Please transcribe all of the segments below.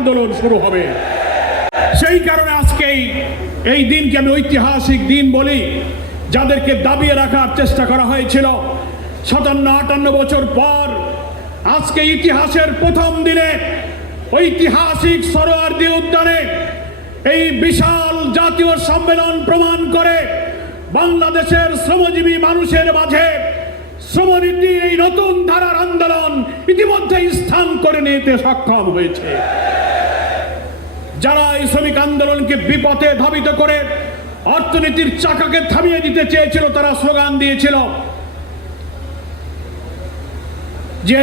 আন্দোলন শুরু হবে। সেই কারণে আজকে এই দিনকে আমি ঐতিহাসিক দিন বলি, যাদেরকে দাবিয়ে রাখার চেষ্টা করা হয়েছিল 57-58 বছর পর আজকে ইতিহাসের প্রথম দিনে ঐতিহাসিক সোহরাওয়ার্দী উদ্যানে এই বিশাল জাতীয় সম্মেলন প্রমাণ করে বাংলাদেশের শ্রমজীবী মানুষের মাঝে শ্রমনীতির এই নতুন ধারার আন্দোলন ইতিমধ্যে স্থান করে নিতে সক্ষম হয়েছে। যারা এই শ্রমিক আন্দোলনকে বিপথে ধাবিত করে অর্থনীতির চাকাকে থামিয়ে দিতে চেয়েছিল, তারা স্লোগান দিয়েছিল যে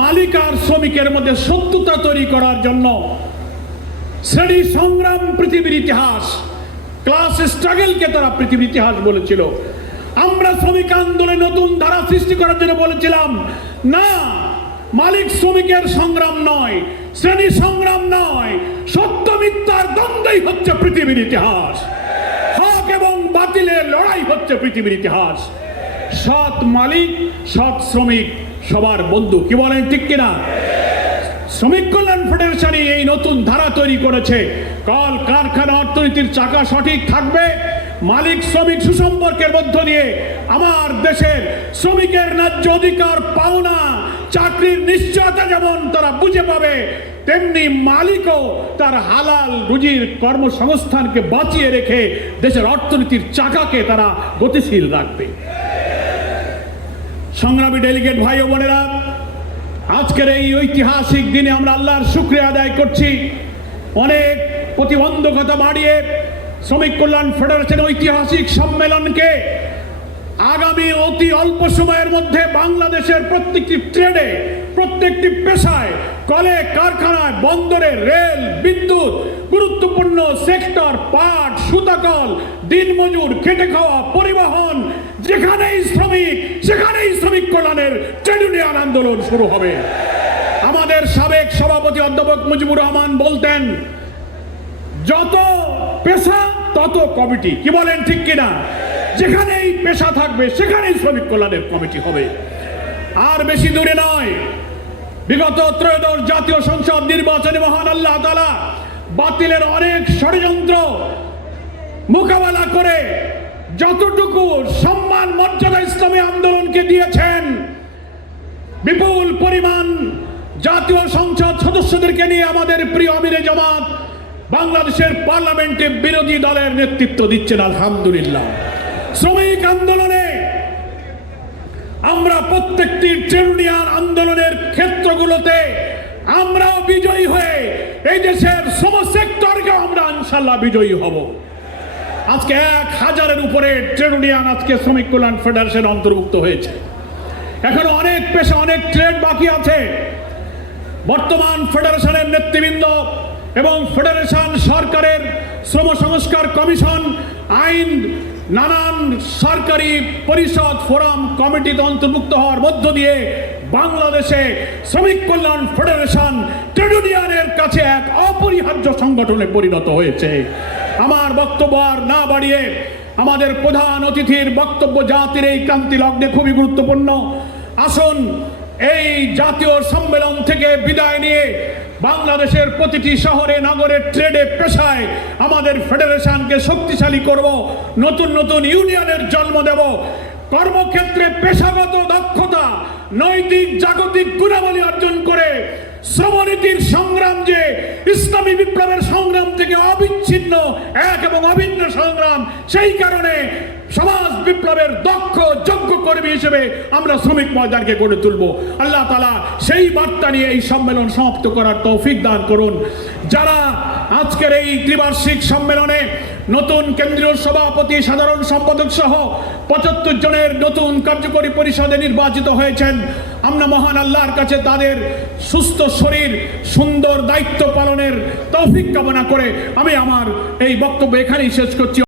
মালিক আর শ্রমিকের মধ্যে শত্রুতা তৈরি করার জন্য শ্রেণী সংগ্রাম পৃথিবীর ইতিহাস, ক্লাস স্ট্রাগলকে তারা পৃথিবীর ইতিহাস বলেছিল। আমরা শ্রমিক আন্দোলনে নতুন ধারা সৃষ্টি করার জন্য বলেছিলাম না, মালিক শ্রমিকের সংগ্রাম নয়, শ্রেণী সংগ্রাম নয়, সত্য মিথ্যার দ্বন্দ্বই হচ্ছে পৃথিবীর ইতিহাস। হক এবং বাতিলের লড়াই হচ্ছে পৃথিবীর ইতিহাস। সৎ মালিক, সৎ শ্রমিক সবার বন্ধু, কি বলেন ঠিক কিনা? শ্রমিক কল্যাণ ফেডারেশন এই নতুন ধারা তৈরি করেছে। কল কারখানা অর্থনীতির চাকা সঠিক থাকবে, মালিক শ্রমিক সুসম্পর্কের মধ্য দিয়ে আমার দেশের শ্রমিকের ন্যায্য অধিকার পাওনা, চাকরির নিশ্চয়তা যেমন তারা বুঝে পাবে, তেমনি মালিকও তার হালাল রুজির কর্মসংস্থানকে বাঁচিয়ে রেখে দেশের অর্থনীতির চাকাকে তারা গতিশীল রাখবে। সংগ্রামী ডেলিগেট ভাই ও বোনেরা, আজকের এই ঐতিহাসিক দিনে আমরা আল্লাহর শুকরিয়া আদায় করছি। অনেক প্রতিবন্ধকতা বাড়িয়ে শ্রমিক কল্যাণ ফেডারেশন ঐতিহাসিক সম্মেলনকে আগামী অতি অল্প সময়ের মধ্যে বাংলাদেশের প্রত্যেকটি ট্রেডে, প্রত্যেকটি পেশায়, কলে কারখানায়, বন্দরে, রেল, বিদ্যুৎ, গুরুত্বপূর্ণ সেক্টর, পাট, সুতাকল, দিনমজুর, খেটে খাওয়া, পরিবহন, যেখানেই শ্রমিক সেখানেই শ্রমিক কল্যাণের ট্রেড ইউনিয়ন আন্দোলন শুরু হবে। আমাদের সাবেক সভাপতি অধ্যাপক মুজিবুর রহমান বলতেন, যত পেশা তত কমিটি, কি বলেন ঠিক কিনা? যেখানেই পেশা থাকবে সেখানেই শ্রমিক কল্যাণের কমিটি হবে। আর বেশি দূরে নয়, বিগত ত্রয়োদশ জাতীয় সংসদ নির্বাচনে মহান আল্লাহ তাআলা বাতিলের অনেক ষড়যন্ত্র মোকাবেলা করে যতটুকু সম্মান মর্যাদা ইসলামী আন্দোলনকে দিয়েছেন, বিপুল পরিমাণ জাতীয় সংসদ সদস্যদেরকে নিয়ে আমাদের প্রিয় আমিরে জামাত বাংলাদেশের পার্লামেন্টে বিরোধী দলের নেতৃত্ব দিচ্ছেন। আলহামদুলিল্লাহ। শ্রমিক আন্দোলনে আমরা প্রত্যেকটি ট্রেড ইউনিয়ন আন্দোলনের ক্ষেত্রগুলোতে আমরাও বিজয়ী হয়ে এই দেশের শ্রম সেক্টরকে আমরা ইনশাআল্লাহ বিজয়ী হব। আজকে 1000-এর উপরে ট্রেড ইউনিয়ন আজকে শ্রমিক কল্যাণ ফেডারেশন অন্তর্ভুক্ত হয়েছে। এখন অনেক পেশা, অনেক ট্রেড বাকি আছে। বর্তমান ফেডারেশনের নেতৃবৃন্দ এবং ফেডারেশন সরকারের শ্রম সংস্কার কমিশন, আইন, নানান সরকারি পরিষদ, ফোরাম, কমিটিতে অন্তর্ভুক্ত হওয়ার মধ্য দিয়ে বাংলাদেশে শ্রমিক কল্যাণ ফেডারেশন ট্রেড ইউনিয়নের কাছে এক অপরিহার্য সংগঠনে পরিণত হয়েছে। আমার বক্তব্য আর না বাড়িয়ে আমাদের প্রধান অতিথির বক্তব্য জাতির এই ক্রান্তি লগ্নে খুবই গুরুত্বপূর্ণ। আসুন এই জাতীয় সম্মেলন থেকে বিদায় নিয়ে বাংলাদেশের প্রতিটি শহরে, নগরে, ট্রেডে, পেশায় আমাদের ফেডারেশনকে শক্তিশালী করব, নতুন নতুন ইউনিয়নের জন্ম দেব। কর্মক্ষেত্রে পেশাগত দক্ষতা, নৈতিক জাগতিক গুণাবলী অর্জন করে শ্রমনীতির সংগ্রাম যে ইসলামী বিপ্লবের সংগ্রাম থেকে অবিচ্ছিন্ন এক এবং অভিন্ন সংগ্রাম, সেই কারণে সমাজ বিপ্লবের দক্ষ যোগ্য কর্মী হিসেবে আমরা শ্রমিক ময়দানকে গড়ে তুলব। আল্লাহ তাআলা সেই বার্তা নিয়ে এই সম্মেলন সমাপ্ত করার তৌফিক দান করুন। যারা আজকের এই ত্রিবার্ষিক সম্মেলনে নতুন কেন্দ্রীয় সভাপতি, সাধারণ সম্পাদক সহ 75 জনের নতুন কার্যকরী পরিষদে নির্বাচিত হয়েছেন, আমরা মহান আল্লাহর কাছে তাদের সুস্থ শরীর, সুন্দর দায়িত্ব পালনের তৌফিক কামনা করে আমি আমার এই বক্তব্য এখানেই শেষ করছি।